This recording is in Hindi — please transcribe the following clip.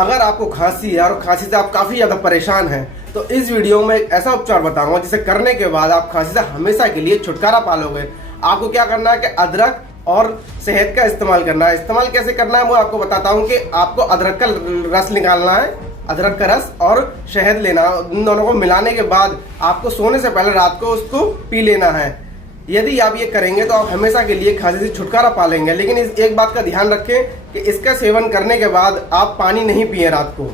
अगर आपको खांसी है और खांसी से आप काफ़ी ज़्यादा परेशान हैं तो इस वीडियो में एक ऐसा उपचार बताऊंगा जिसे करने के बाद आप खांसी से हमेशा के लिए छुटकारा पालोगे। आपको क्या करना है कि अदरक और शहद का इस्तेमाल करना है। इस्तेमाल कैसे करना है वो आपको बताता हूँ कि आपको अदरक का रस निकालना है, अदरक का रस और शहद लेना, इन दोनों को मिलाने के बाद आपको सोने से पहले रात को उसको पी लेना है। यदि आप ये करेंगे तो आप हमेशा के लिए खांसी से छुटकारा पा लेंगे। लेकिन इस एक बात का ध्यान रखें कि इसका सेवन करने के बाद आप पानी नहीं पिए रात को।